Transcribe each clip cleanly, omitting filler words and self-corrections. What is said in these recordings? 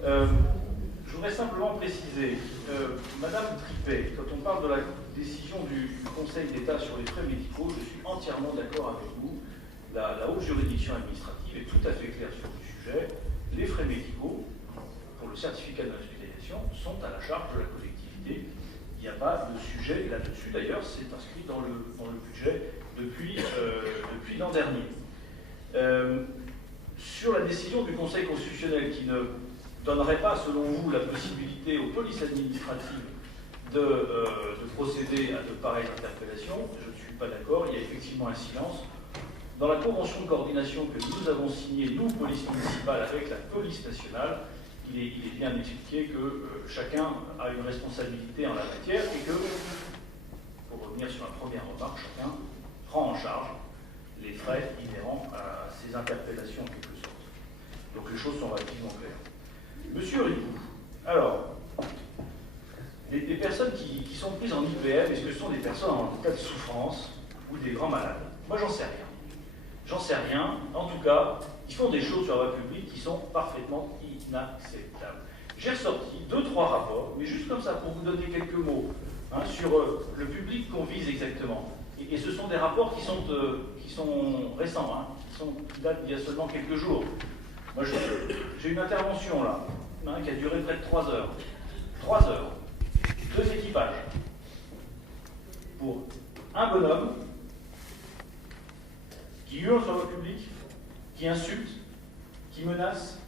Je voudrais simplement préciser, Madame Tripet, quand on parle de la décision du Conseil d'État sur les frais médicaux, je suis entièrement d'accord avec vous. La haute juridiction administrative est tout à fait claire sur le sujet. Les frais médicaux, pour le certificat de hospitalisation, sont à la charge de la collectivité. Il n'y a pas de sujet là-dessus. D'ailleurs, c'est inscrit dans le budget depuis l'an dernier. Sur la décision du Conseil constitutionnel qui ne donnerait pas, selon vous, la possibilité aux polices administratives de procéder à de pareilles interpellations, je ne suis pas d'accord. Il y a effectivement un silence. Dans la convention de coordination que nous avons signée, nous, police municipale, avec la police nationale, il est bien expliqué que chacun a une responsabilité en la matière et que, pour revenir sur la première remarque, chacun prend en charge les frais inhérents à ces interpellations en quelque sorte. Donc les choses sont relativement claires. Monsieur Ricou, alors, les personnes qui sont prises en IPM, est-ce que ce sont des personnes en cas de souffrance ou des grands malades? Moi, j'en sais rien. J'en sais rien. En tout cas, ils font des choses sur la voie publique qui sont parfaitement inacceptables. J'ai ressorti 2-3 rapports, mais juste comme ça, pour vous donner quelques mots sur le public qu'on vise exactement. Et ce sont des rapports qui sont récents, qui datent d'il y a seulement quelques jours. Moi, j'ai une intervention là, qui a duré près de 3 heures. 3 heures. 2 équipages. Pour un bonhomme qui hurle sur la voie publique, qui insulte, qui menace.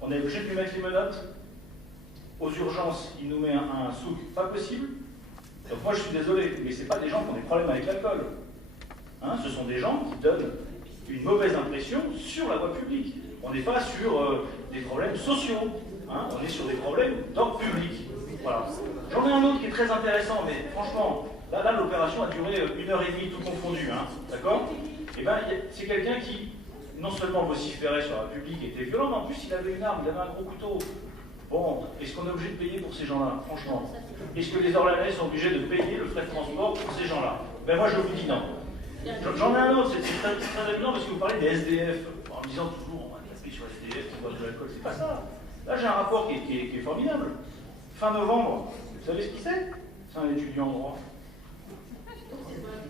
On est obligé de lui mettre les menottes. Aux urgences, il nous met un souk pas possible. Donc moi, je suis désolé, mais ce n'est pas des gens qui ont des problèmes avec l'alcool. Ce sont des gens qui donnent une mauvaise impression sur la voie publique. On n'est pas sur des problèmes sociaux. On est sur des problèmes d'ordre public. Voilà. J'en ai un autre qui est très intéressant, mais franchement, là l'opération a duré 1h30 tout confondu. D'accord? Et bien, c'est quelqu'un qui, non seulement vociférait sur la publique et était violent, mais en plus il avait une arme, il avait un gros couteau. Bon, est-ce qu'on est obligé de payer pour ces gens-là, franchement? Est-ce que les Orléanais sont obligés de payer le frais de transport pour ces gens-là? Ben moi je vous dis non. J'en ai un autre, c'est très amusant parce que vous parlez des SDF, en me disant toujours, on va taper sur SDF, on boit de l'alcool, c'est pas ça. Là j'ai un rapport qui est formidable. Fin novembre, vous savez ce qu'il c'est? C'est un étudiant en droit.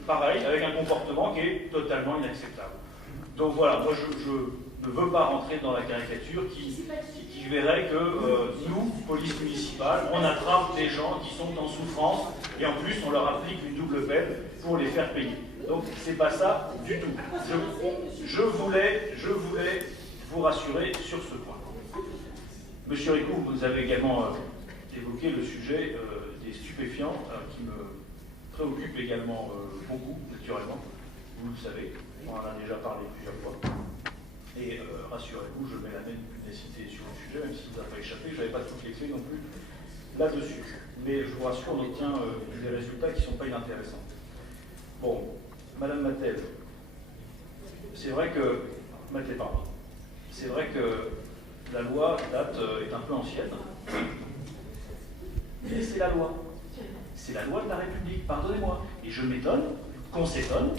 Pareil, avec un comportement qui est totalement inacceptable. Donc voilà, moi je ne veux pas rentrer dans la caricature qui verrait que nous, police municipale, on attrape des gens qui sont en souffrance et en plus on leur applique une double peine pour les faire payer. Donc c'est pas ça du tout. Je voulais vous rassurer sur ce point. Monsieur Ricou, vous avez également évoqué le sujet des stupéfiants qui me préoccupe également beaucoup, naturellement. Vous le savez, on en a déjà parlé plusieurs fois. Et rassurez-vous, je mets la même pugnacité sur le sujet, même si vous n'a pas échappé, je n'avais pas toutes les clés non plus là-dessus. Mais je vous rassure, on obtient des résultats qui ne sont pas inintéressants. Bon, Madame Mattel, c'est vrai que... Mattel, pardon. C'est vrai que la loi date est un peu ancienne. Mais c'est la loi. C'est la loi de la République, pardonnez-moi. Et je m'étonne qu'on s'étonne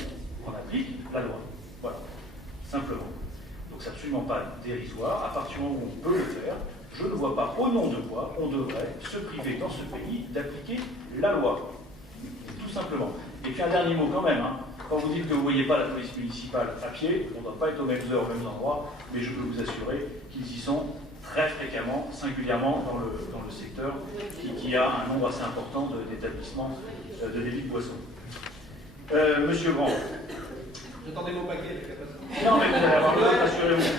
qu'on applique la loi. Voilà, simplement. Donc c'est absolument pas dérisoire. À partir du moment où on peut le faire, je ne vois pas au nom de quoi on devrait se priver dans ce pays d'appliquer la loi. Tout simplement. Et puis un dernier mot quand même. Quand vous dites que vous ne voyez pas la police municipale à pied, on ne doit pas être aux mêmes heures, aux mêmes endroits, mais je peux vous assurer qu'ils y sont très fréquemment, singulièrement dans le secteur qui a un nombre assez important d'établissements de débit de boissons. Monsieur Grand. J'attendais mon paquet avec la passe. Non, mais vous allez avoir l'autre, rassurez-vous.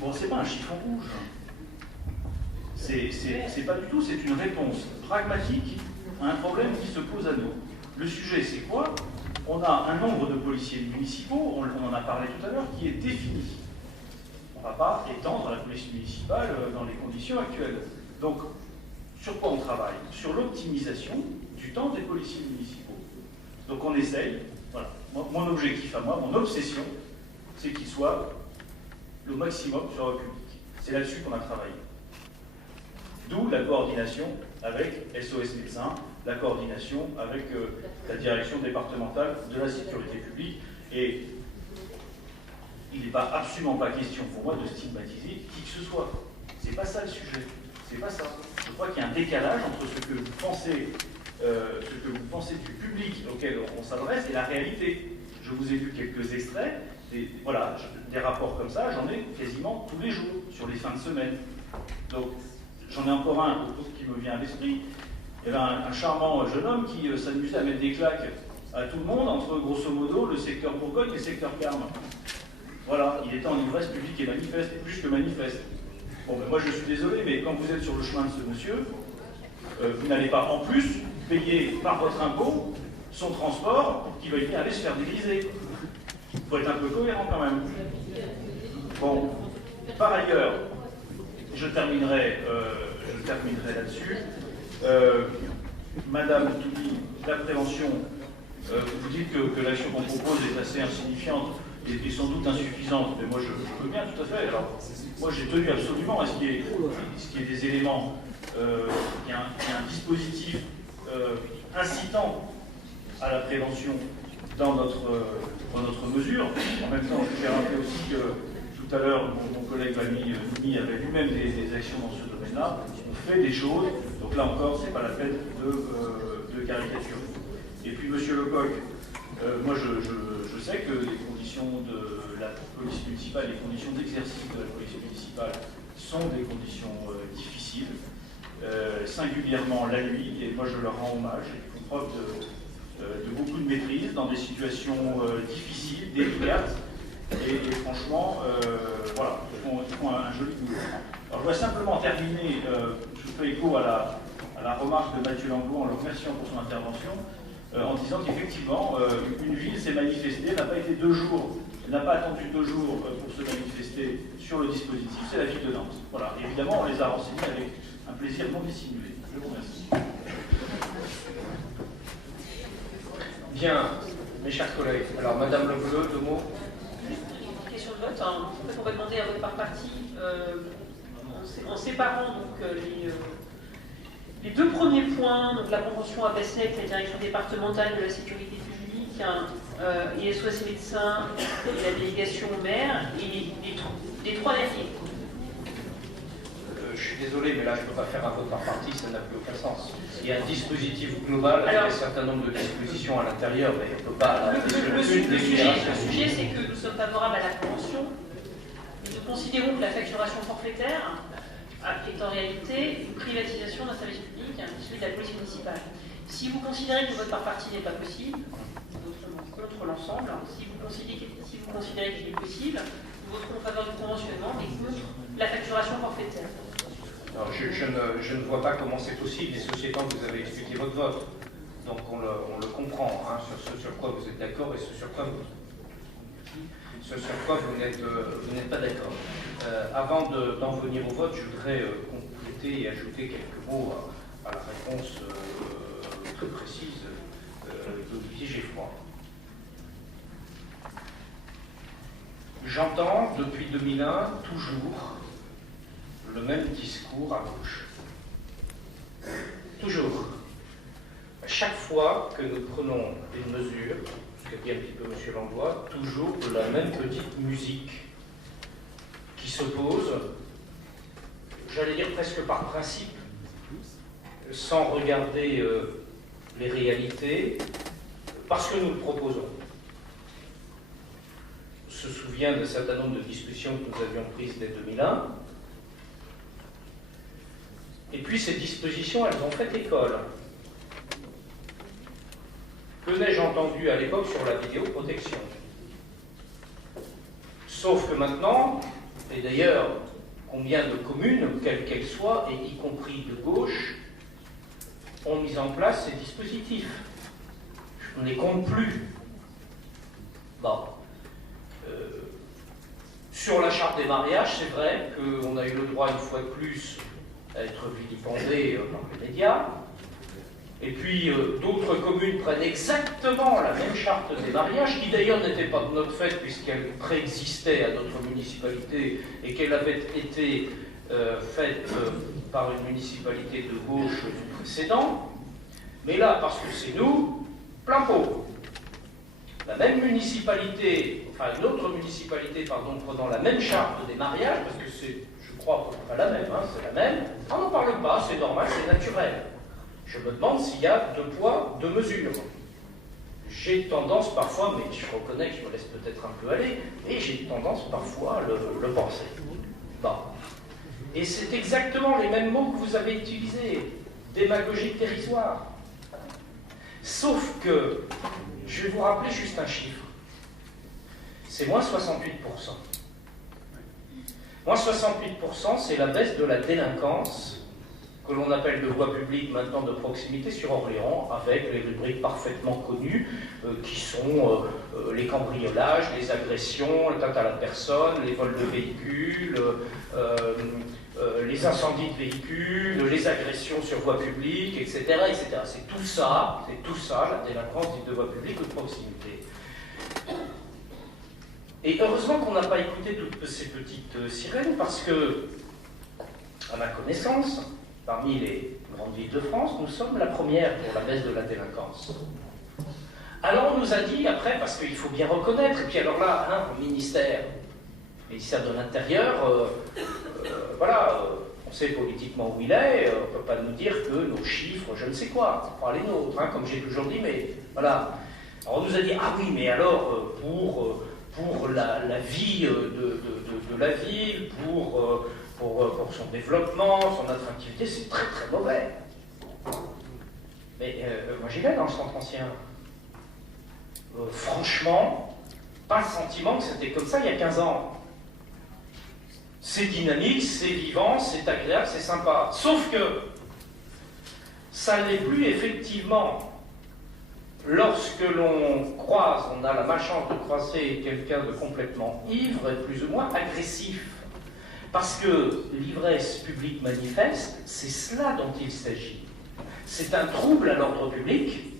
Bon, c'est pas un chiffon rouge. C'est pas du tout, c'est une réponse pragmatique à un problème qui se pose à nous. Le sujet, c'est quoi? On a un nombre de policiers municipaux, on en a parlé tout à l'heure, qui est défini. On ne va pas étendre la police municipale dans les conditions actuelles. Donc, sur quoi on travaille? Sur l'optimisation du temps des policiers municipaux. Donc on essaye, voilà, mon objectif à moi, mon obsession, c'est qu'ils soient le maximum sur la public. C'est là-dessus qu'on a travaillé. D'où la coordination avec SOS Médecins, la coordination avec la direction départementale de la sécurité publique. Et il n'est absolument pas question pour moi de stigmatiser qui que ce soit. C'est pas ça le sujet. C'est pas ça. Je crois qu'il y a un décalage entre ce que vous pensez du public auquel on s'adresse et la réalité. Je vous ai vu quelques extraits, voilà, des rapports comme ça, j'en ai quasiment tous les jours, sur les fins de semaine. Donc, j'en ai encore un qui me vient à l'esprit. Il y avait un charmant jeune homme qui s'amusait à mettre des claques à tout le monde entre, grosso modo, le secteur Bourgogne et le secteur Carme. Voilà, il était en ivresse publique et manifeste, plus que manifeste. Bon, ben moi je suis désolé, mais quand vous êtes sur le chemin de ce monsieur, vous n'allez pas en plus payer par votre impôt son transport pour qu'il veuille aller se faire dégriser. Il faut être un peu cohérent quand même. Bon, par ailleurs, je terminerai là-dessus. Madame Touli, la prévention, vous dites que l'action qu'on propose est assez insignifiante et sans doute insuffisante, mais moi je peux bien tout à fait. Alors, moi j'ai tenu absolument à ce qu'il y ait des éléments, qu'il y ait un dispositif incitant à la prévention dans notre mesure. En même temps, je vais rappeler aussi que tout à l'heure, mon collègue Valmy avait lui-même des actions dans ce domaine-là. On fait des choses, donc là encore, ce n'est pas la peine de caricature. Et puis, Monsieur Lecoq, moi je sais que les conditions de la police municipale, les conditions d'exercice de la police municipale sont des conditions difficiles, singulièrement la nuit, et moi je leur rends hommage. Ils font preuve de beaucoup de maîtrise dans des situations difficiles, délicates, et franchement, voilà, ils font un joli boulot. Alors je voudrais simplement terminer, je fais écho à la remarque de Mathieu Langlois en le remerciant pour son intervention, en disant qu'effectivement, une ville s'est manifestée, n'a pas été 2 jours, n'a pas attendu 2 jours pour se manifester sur le dispositif, c'est la ville de Nantes. Voilà, évidemment, on les a renseignés avec un plaisir non dissimulé. Je vous remercie. Bien, mes chers collègues. Alors, Madame Le Bleu, 2 mots. Question de vote. En fait, on va demander à vote par partie, en séparant donc, les 2 premiers points, donc la convention à Besnec, la direction départementale de la sécurité publique, et SOS Médecins, et la délégation au maire, et les 3 derniers. Je suis désolé, mais là, je ne peux pas faire un vote par partie, ça n'a plus aucun sens. Il y a un dispositif global avec un certain nombre de dispositions à l'intérieur, mais on ne peut pas... Le sujet, c'est que nous sommes favorables à la convention. Nous considérons que la facturation forfaitaire est en réalité une privatisation d'un service public, celui de la police municipale. Si vous considérez que le vote par partie n'est pas possible, nous voterons contre l'ensemble. Si vous considérez qu'il est possible, nous voterons en faveur du conventionnement et contre la facturation forfaitaire. Alors, je ne vois pas comment c'est possible, et ceci étant que vous avez expliqué votre vote. Donc on le comprend, hein, sur ce sur quoi vous êtes d'accord et ce sur quoi vous n'êtes pas d'accord. Avant d'en venir au vote, je voudrais compléter et ajouter quelques mots à la réponse très précise d'Olivier Geffroy. J'entends depuis 2001 toujours le même discours à gauche. Toujours. À chaque fois que nous prenons une mesure, ce qu'a dit un petit peu M. Langlois, toujours la même petite musique qui s'oppose, j'allais dire presque par principe, sans regarder les réalités, parce que nous le proposons. On se souvient d'un certain nombre de discussions que nous avions prises dès 2001. Et puis ces dispositions, elles ont fait école. Que n'ai-je entendu à l'époque sur la vidéoprotection? Sauf que maintenant, et d'ailleurs, combien de communes, quelles qu'elles soient, et y compris de gauche, ont mis en place ces dispositifs? Je ne les compte plus. Bon. Sur la charte des mariages, c'est vrai qu'on a eu le droit, une fois de plus, à être vilipendé par les médias. Et puis, d'autres communes prennent exactement la même charte des mariages, qui d'ailleurs n'était pas de notre fait, puisqu'elle préexistait à notre municipalité, et qu'elle avait été faite par une municipalité de gauche du précédent. Mais là, parce que c'est nous, plein pot. la même municipalité, enfin une autre municipalité, pardon, prenant la même charte des mariages, parce que c'est, je crois, pas la même, hein, c'est la même, on n'en parle pas, c'est normal, c'est naturel. Je me demande s'il y a 2 poids, 2 mesures. J'ai tendance parfois, mais je reconnais que je me laisse peut-être un peu aller, et j'ai tendance parfois à le penser. Bon. Et c'est exactement les mêmes mots que vous avez utilisés, démagogie dérisoire. Sauf que, je vais vous rappeler juste un chiffre, c'est moins 68%. Moins 68%, c'est la baisse de la délinquance que l'on appelle de voie publique maintenant de proximité sur Orléans, avec les rubriques parfaitement connues qui sont les cambriolages, les agressions, l'atteinte à la personne, les vols de véhicules, les incendies de véhicules, les agressions sur voie publique, etc. etc. C'est tout ça, la délinquance dite de voie publique ou de proximité. Et heureusement qu'on n'a pas écouté toutes ces petites sirènes, parce que, à ma connaissance, parmi les grandes villes de France, nous sommes la première pour la baisse de la délinquance. Alors on nous a dit après, parce qu'il faut bien reconnaître, et puis alors là, hein, le ministère de l'Intérieur, voilà, on sait politiquement où il est, on ne peut pas nous dire que nos chiffres, je ne sais quoi, pas les nôtres, hein, comme j'ai toujours dit, mais voilà. Alors on nous a dit, ah oui, mais alors pour la vie de la ville, pour son développement, son attractivité, c'est très très mauvais. Mais moi j'y vais dans le centre ancien. Franchement, pas le sentiment que c'était comme ça il y a 15 ans. C'est dynamique, c'est vivant, c'est agréable, c'est sympa. Sauf que ça ne l'est plus effectivement. Lorsque l'on croise, on a la malchance de croiser quelqu'un de complètement ivre et plus ou moins agressif. Parce que l'ivresse publique manifeste, c'est cela dont il s'agit. C'est un trouble à l'ordre public,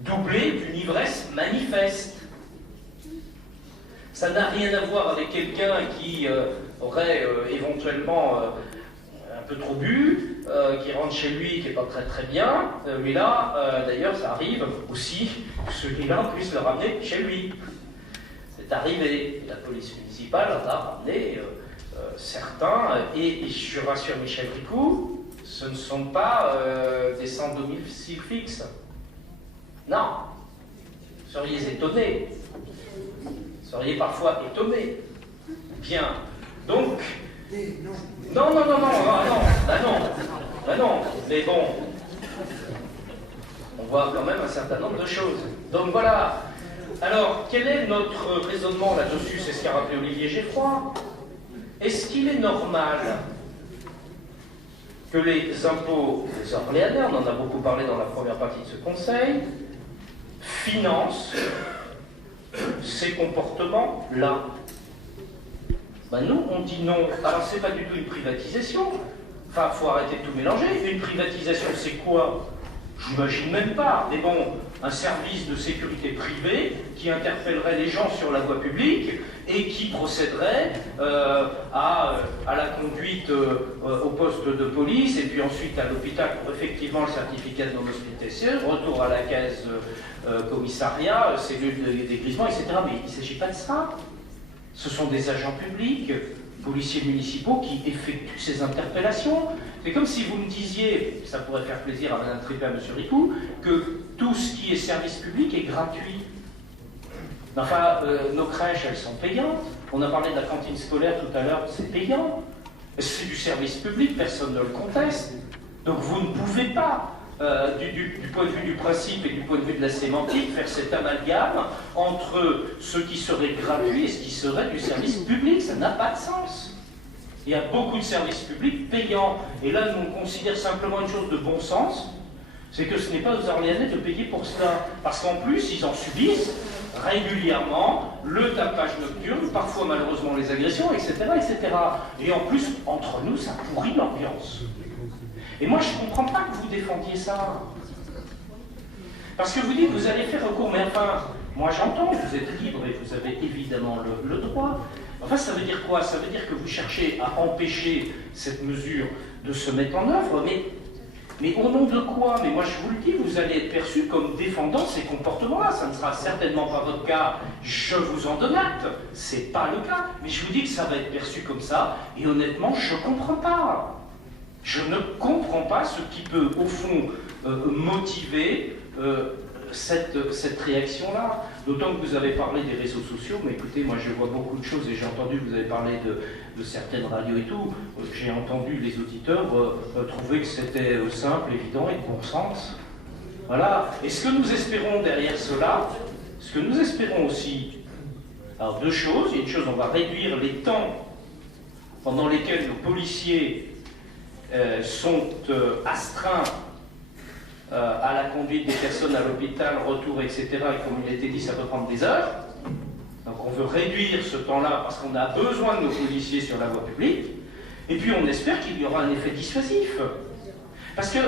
doublé d'une ivresse manifeste. Ça n'a rien à voir avec quelqu'un qui aurait éventuellement un peu trop bu, qui rentre chez lui, qui n'est pas très très bien. Mais là, d'ailleurs, ça arrive aussi que celui-là puisse le ramener chez lui. C'est arrivé. La police municipale en a ramené certains, et je rassure Michel Ricou, ce ne sont pas des sans domicile fixe. Non. Vous seriez étonné. Vous seriez parfois étonné. Bien. Donc, non, mais bon, on voit quand même un certain nombre de choses. Donc voilà. Alors, quel est notre raisonnement là-dessus? C'est ce qu'a rappelé Olivier Geffroy. Est-ce qu'il est normal que les impôts des Orléanais, on en a beaucoup parlé dans la première partie de ce conseil, financent ces comportements-là? Ben nous, on dit non. Alors, c'est pas du tout une privatisation. Enfin, il faut arrêter de tout mélanger. Une privatisation, c'est quoi? J'imagine même pas. Mais bon, un service de sécurité privée qui interpellerait les gens sur la voie publique et qui procéderait à la conduite au poste de police et puis ensuite à l'hôpital pour effectivement le certificat de non-hospitalisation, retour à la caisse commissariat, cellule de dégrisement, etc. Mais il ne s'agit pas de ça. Ce sont des agents publics, policiers municipaux qui effectuent ces interpellations. C'est comme si vous me disiez, ça pourrait faire plaisir à Mme Trippé, à M. Ricou, que tout ce qui est service public est gratuit. Enfin, nos crèches, elles sont payantes. On a parlé de la cantine scolaire tout à l'heure, c'est payant. C'est du service public, personne ne le conteste. Donc vous ne pouvez pas, du point de vue du principe et du point de vue de la sémantique, faire cet amalgame entre ce qui serait gratuit et ce qui serait du service public. Ça n'a pas de sens. Il y a beaucoup de services publics payants. Et là, nous, on considère simplement une chose de bon sens, c'est que ce n'est pas aux Orléanais de payer pour cela. Parce qu'en plus, ils en subissent régulièrement le tapage nocturne, parfois malheureusement les agressions, etc., etc. Et en plus, entre nous, ça pourrit l'ambiance. Et moi, je ne comprends pas que vous défendiez ça. Parce que vous dites, vous allez faire recours, mais enfin, moi j'entends, vous êtes libre et vous avez évidemment le droit. Enfin, ça veut dire quoi? Ça veut dire que vous cherchez à empêcher cette mesure de se mettre en œuvre, mais Mais au nom de quoi? Mais moi je vous le dis, vous allez être perçu comme défendant ces comportements-là. Ça ne sera certainement pas votre cas, je vous en donne acte. C'est pas le cas. Mais je vous dis que ça va être perçu comme ça, et honnêtement, je ne comprends pas. Je ne comprends pas ce qui peut, au fond, motiver cette réaction-là. D'autant que vous avez parlé des réseaux sociaux, mais écoutez, moi je vois beaucoup de choses, et j'ai entendu, vous avez parlé de certaines radios et tout, j'ai entendu les auditeurs trouver que c'était simple, évident et de bon sens. Voilà. Et ce que nous espérons derrière cela, ce que nous espérons aussi, alors deux choses. Il y a une chose, on va réduire les temps pendant lesquels nos policiers sont astreints à la conduite des personnes à l'hôpital, retour, etc. Et comme il a été dit, ça peut prendre des heures. Donc on veut réduire ce temps-là parce qu'on a besoin de nos policiers sur la voie publique. Et puis on espère qu'il y aura un effet dissuasif. Parce que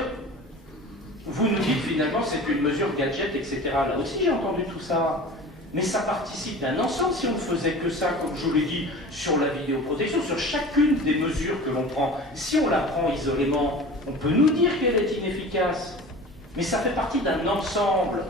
vous nous dites finalement c'est une mesure gadget, etc. Là aussi j'ai entendu tout ça. Mais ça participe d'un ensemble. Si on ne faisait que ça, comme je vous l'ai dit, sur la vidéoprotection, sur chacune des mesures que l'on prend, si on la prend isolément, on peut nous dire qu'elle est inefficace. Mais ça fait partie d'un ensemble.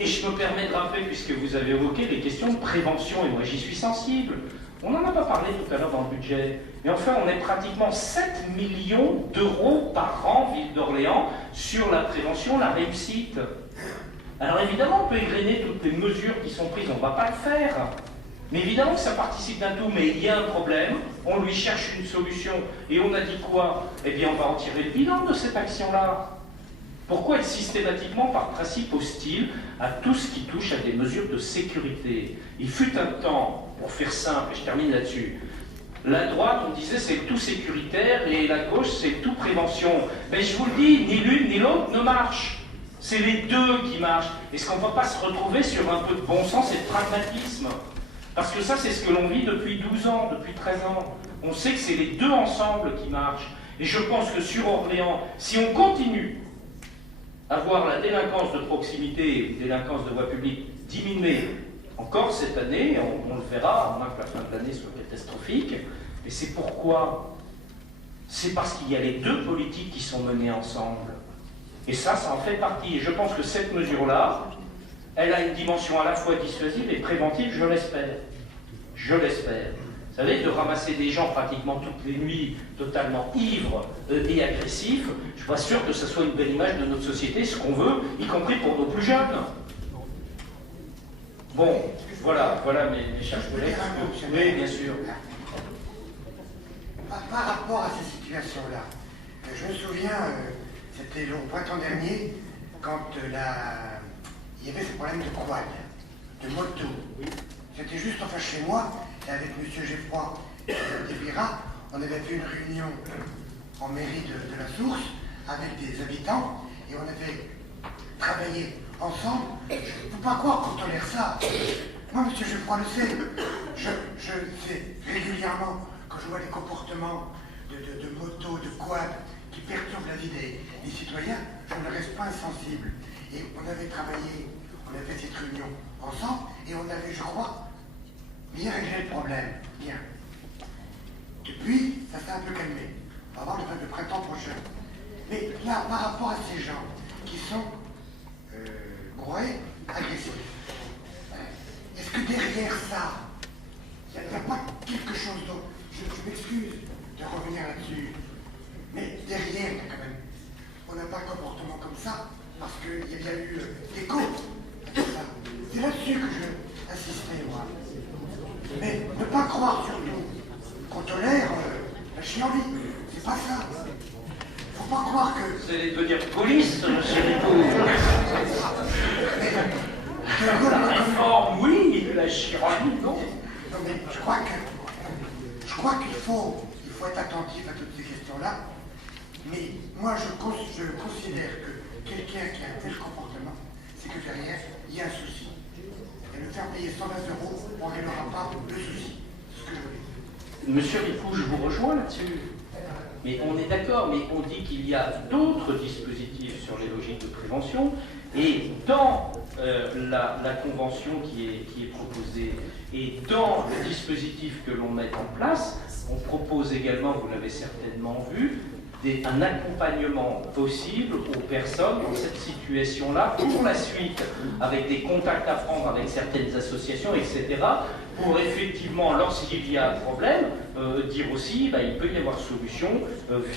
Et je me permets de rappeler, puisque vous avez évoqué les questions de prévention, et moi j'y suis sensible. On n'en a pas parlé tout à l'heure dans le budget. Mais enfin, on est pratiquement 7 millions d'euros par an, Ville d'Orléans, sur la prévention, la réussite. Alors évidemment, on peut égrener toutes les mesures qui sont prises, on ne va pas le faire. Mais évidemment que ça participe d'un tout, mais il y a un problème, on lui cherche une solution, et on a dit quoi? Eh bien, on va en tirer le bilan de cette action-là. Pourquoi être systématiquement, par principe, hostile à tout ce qui touche à des mesures de sécurité? Il fut un temps, pour faire simple, et je termine là-dessus, la droite, on disait, c'est tout sécuritaire, et la gauche, c'est tout prévention. Mais je vous le dis, ni l'une ni l'autre ne marche. C'est les deux qui marchent. Est-ce qu'on ne peut pas se retrouver sur un peu de bon sens et de pragmatisme? Parce que ça, c'est ce que l'on vit depuis 12 ans, depuis 13 ans. On sait que c'est les deux ensemble qui marchent. Et je pense que sur Orléans, si on continue à voir la délinquance de proximité et la délinquance de voie publique diminuer encore cette année, on le verra, à moins que la fin de l'année soit catastrophique. Et c'est pourquoi? C'est parce qu'il y a les deux politiques qui sont menées ensemble. Et ça en fait partie. Et je pense que cette mesure-là, elle a une dimension à la fois dissuasive et préventive, je l'espère. Je l'espère. Vous savez, de ramasser des gens pratiquement toutes les nuits, totalement ivres et agressifs, je suis pas sûr que ce soit une belle image de notre société, ce qu'on veut, y compris pour nos plus jeunes. Bon, voilà mes chers collègues. Oui, bien sûr. Par rapport à ces situations-là, je me souviens, c'était au printemps dernier, quand il y avait ce problème de quad, de moto. C'était juste en face chez moi, et avec M. Geffroy et Vira, on avait fait une réunion en mairie de la Source avec des habitants, et on avait travaillé ensemble. Je ne peux pas croire qu'on tolère ça. Moi, M. Geffroy le sait, je sais régulièrement, quand je vois des comportements de moto, de quad, qui perturbent la vie des citoyens, je ne reste pas insensible. Et on avait travaillé, on avait fait cette réunion ensemble, et on avait, je crois, bien réglé le problème. Bien. Depuis, ça s'est un peu calmé. On va voir le printemps prochain. Mais là, par rapport à ces gens qui sont bourrés, agressifs, est-ce que derrière ça, il n'y a pas quelque chose d'autre? Je m'excuse de revenir là-dessus. Mais derrière, quand même, on n'a pas un comportement comme ça, parce qu'il y a bien eu des causes. C'est là-dessus que je insistais, moi. Mais ne pas croire surtout qu'on tolère la chienlit. C'est pas ça. Faut pas croire que... Vous allez devenir police, monsieur Ripoux. La réforme, oui, la chienlit, non. Non, mais je crois qu'il faut être attentif à toutes ces questions-là. Mais moi, je considère que quelqu'un qui a un tel comportement, c'est que derrière, il y a un souci. Et le faire payer 120 €, on ne réglera pas le souci. C'est ce que je veux dire. Monsieur Ripoux, je vous rejoins là-dessus. Mais on est d'accord, mais on dit qu'il y a d'autres dispositifs sur les logiques de prévention, et dans la convention qui est proposée, et dans le dispositif que l'on met en place, on propose également, vous l'avez certainement vu, un accompagnement possible aux personnes dans cette situation-là pour la suite, avec des contacts à prendre avec certaines associations, etc., pour effectivement, lorsqu'il y a un problème, dire aussi, il peut y avoir solution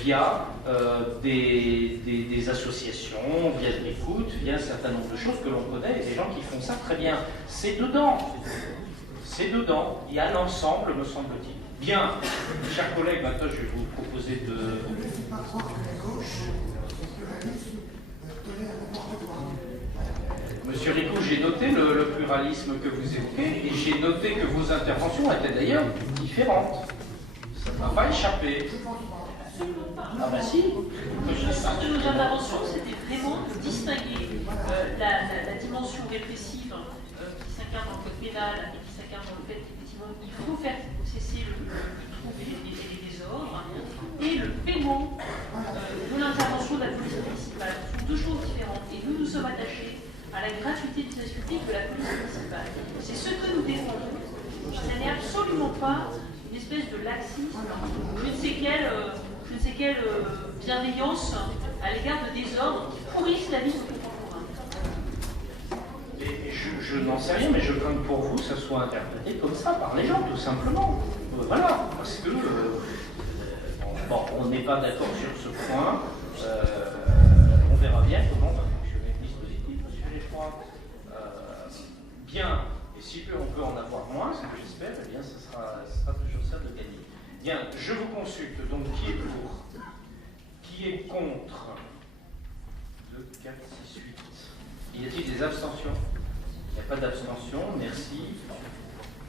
via des associations, via de l'écoute, via un certain nombre de choses que l'on connaît, et des gens qui font ça très bien. C'est dedans. C'est dedans. Il y a un ensemble, me semble-t-il. Bien, chers collègues, maintenant je vais vous proposer de... Monsieur Ricou, j'ai noté le pluralisme que vous évoquez, et j'ai noté que vos interventions étaient d'ailleurs différentes. Ça ne m'a pas échappé. Absolument pas. Ah bah si. Le sens de nos interventions, c'était vraiment de distinguer la dimension répressive qui s'incarne dans le code pénal et qui s'incarne dans le fait qu'effectivement il faut faire cesser le trouble et les désordres, et le paiement de l'intervention de la police municipale. Ce sont deux choses différentes, et nous nous sommes attachés à la gratuité du service public de la police municipale. C'est ce que nous défendons. Ce n'est absolument pas une espèce de laxisme, je ne sais quelle bienveillance à l'égard de désordres qui pourrissent la vie de nos contemporains. Et je n'en sais rien, mais je crains que pour vous, ça soit interprété comme ça par les gens, tout simplement. Voilà, parce que on n'est pas d'accord sur ce point. On verra bien comment va fonctionner le dispositif, monsieur Geoffroy. Bien, et si on peut en avoir moins, ce que j'espère, eh bien, ce sera toujours ça de gagner. Bien, je vous consulte, donc qui est pour? Qui est contre? 2, 4, 6, 8. Y a-t-il des abstentions? Il n'y a pas d'abstention, merci.